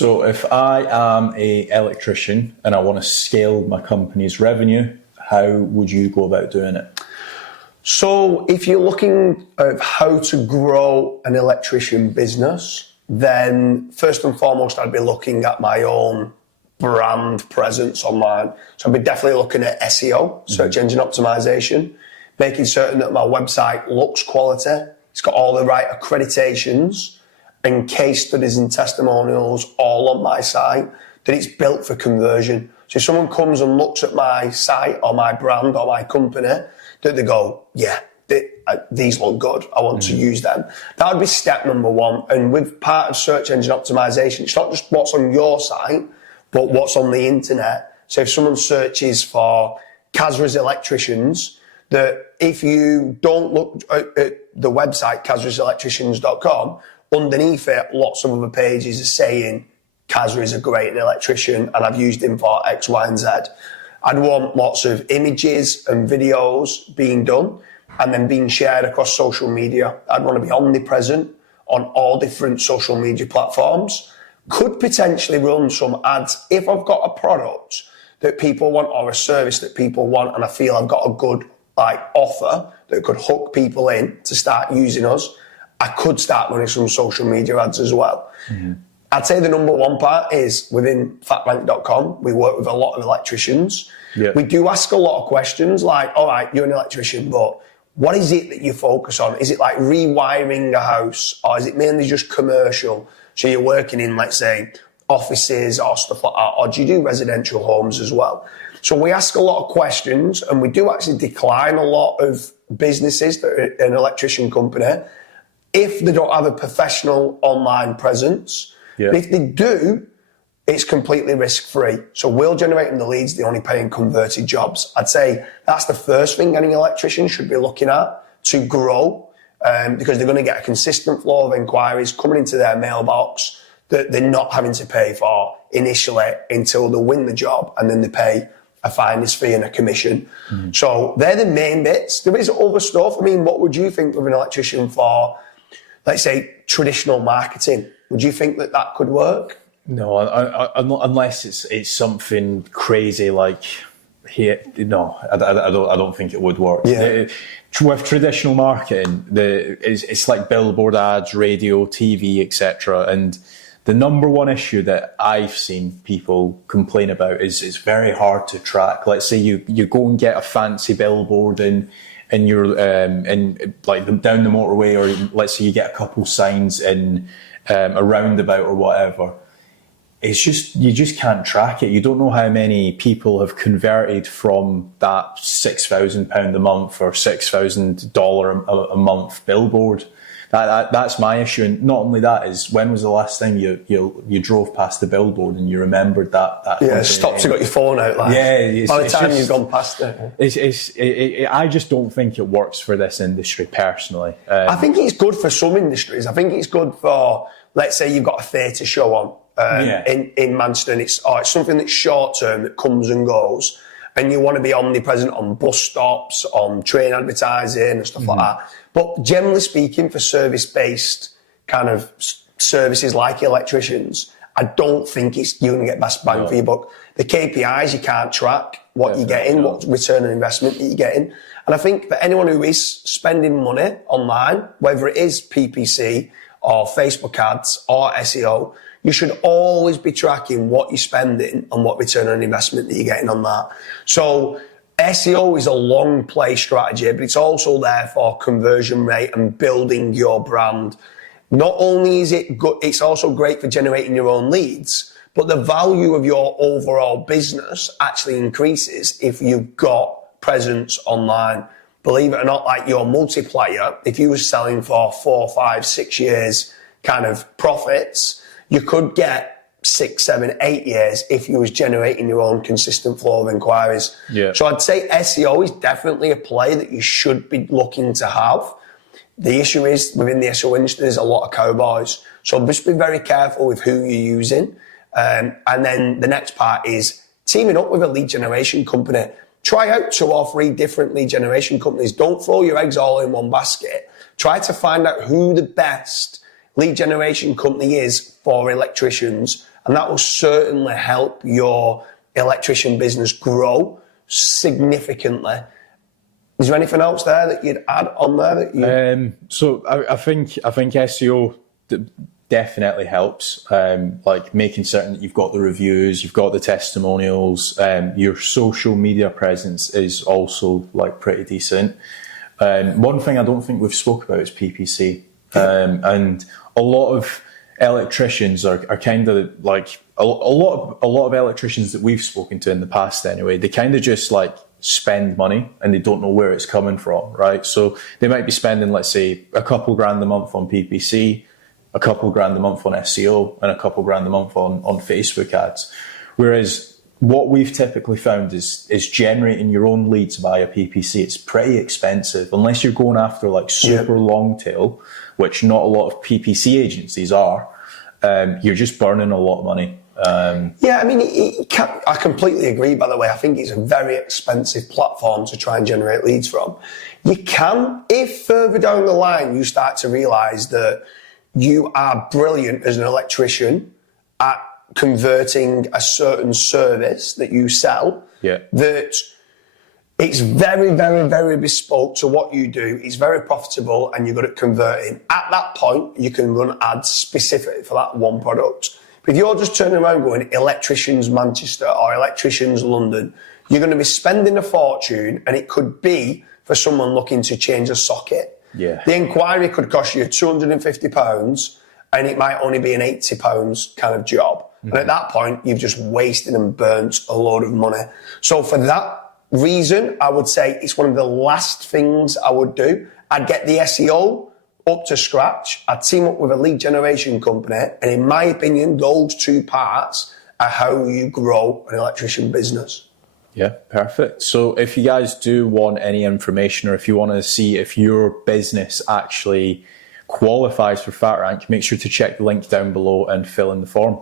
So if I am a electrician and I want to scale my company's revenue, how would you go about doing it? So if you're looking at how to grow an electrician business, then first and foremost, I'd be looking at my own brand presence online. So I'd be definitely looking at SEO, search engine optimization, making certain that my website looks quality. It's got all the right accreditations and case studies and testimonials all on my site, that it's built for conversion. So if someone comes and looks at my site or my brand or my company, that they go, yeah, these look good, I want to use them. That would be step number one. And with part of search engine optimization, it's not just what's on your site, but what's on the internet. So if someone searches for Kasra's electricians, that if you don't look at the website, kasraselectricians.com, underneath it, lots of other pages are saying, Kasra is a great electrician and I've used him for X, Y, and Z. I'd want lots of images and videos being done and then being shared across social media. I'd want to be omnipresent on all different social media platforms. Could potentially run some ads if I've got a product that people want or a service that people want and I feel I've got a good offer that could hook people in to start using us. I could start running some social media ads as well. Mm-hmm. I'd say the number one part is within Fatrank.com. We work with a lot of electricians. Yeah. We do ask a lot of questions like, all right, you're an electrician, but what is it that you focus on? Is it like rewiring a house or is it mainly just commercial? So you're working in, let's say, offices or stuff like that, or do you do residential homes as well? So we ask a lot of questions and we do actually decline a lot of businesses that are an electrician company if they don't have a professional online presence. Yeah. But if they do, it's completely risk-free. So we'll generate them the leads, they only pay in converted jobs. I'd say that's the first thing any electrician should be looking at to grow, because they're going to get a consistent flow of inquiries coming into their mailbox that they're not having to pay for initially until they win the job, and then they pay a finder's fee and a commission. Mm. So they're the main bits. There is other stuff. I mean, what would you think of an electrician for, let's say, traditional marketing? Would you think that that could work? No, unless it's something crazy like here. No, I don't think it would work. Yeah. With traditional marketing, it's like billboard ads, radio, TV, etc. And the number one issue that I've seen people complain about is it's very hard to track. Let's say you go and get a fancy billboard and you're in like down the motorway, or let's say you get a couple signs in a roundabout or whatever. It's just, you just can't track it. You don't know how many people have converted from that £6,000 a month or $6,000 a month billboard. That's my issue. And not only that, is when was the last time you drove past the billboard and you remembered that yeah, stopped and got your phone out like. Yeah, by the time you've gone past it. I just don't think it works for this industry personally. I think it's good for some industries. I think it's good for, let's say you've got a theatre show on in Manchester, and it's something that's short term that comes and goes, and you want to be omnipresent on bus stops, on train advertising and stuff like that. But generally speaking, for service-based kind of services like electricians, I don't think you're going to get best bang for your buck. The KPIs, you can't track what you're getting, what return on investment that you're getting. And I think for anyone who is spending money online, whether it is PPC or Facebook ads or SEO, you should always be tracking what you're spending and what return on investment that you're getting on that. So SEO is a long play strategy, but it's also there for conversion rate and building your brand. Not only is it good, it's also great for generating your own leads, but the value of your overall business actually increases if you've got presence online. Believe it or not, like your multiplier, if you were selling for 4, 5, 6 years kind of profits, you could get 6, 7, 8 years if you was generating your own consistent flow of inquiries. Yeah. So I'd say SEO is definitely a play that you should be looking to have. The issue is within the SEO industry, there's a lot of cowboys. So just be very careful with who you're using. And then the next part is teaming up with a lead generation company. Try out 2 or 3 different lead generation companies. Don't throw your eggs all in one basket. Try to find out who the best lead generation company is for electricians and that will certainly help your electrician business grow significantly. Is there anything else there that you'd add on there? That you... So I think SEO definitely helps. Like making certain that you've got the reviews, you've got the testimonials. Your social media presence is also like pretty decent. One thing I don't think we've spoke about is PPC, and a lot of electricians are kind of like a lot of electricians that we've spoken to in the past. Anyway, they kind of just like spend money and they don't know where it's coming from, right? So they might be spending, let's say, a couple grand a month on PPC, a couple grand a month on SEO, and a couple grand a month on Facebook ads. Whereas what we've typically found is generating your own leads via PPC. It's pretty expensive unless you're going after like super long tail, which not a lot of PPC agencies are. You're just burning a lot of money. I mean, I completely agree, by the way. I think it's a very expensive platform to try and generate leads from. You can, if further down the line you start to realise that you are brilliant as an electrician at converting a certain service that you sell, that it's very, very, very bespoke to what you do, it's very profitable and you're good at converting. At that point, you can run ads specific for that one product. But if you're just turning around going electricians Manchester or electricians London, you're going to be spending a fortune, and it could be for someone looking to change a socket. Yeah. The inquiry could cost you £250 and it might only be an £80 kind of job. And at that point, you've just wasted and burnt a load of money. So for that reason, I would say it's one of the last things I would do. I'd get the SEO up to scratch. I'd team up with a lead generation company. And in my opinion, those two parts are how you grow an electrician business. Yeah, perfect. So if you guys do want any information, or if you want to see if your business actually qualifies for Fatrank, make sure to check the link down below and fill in the form.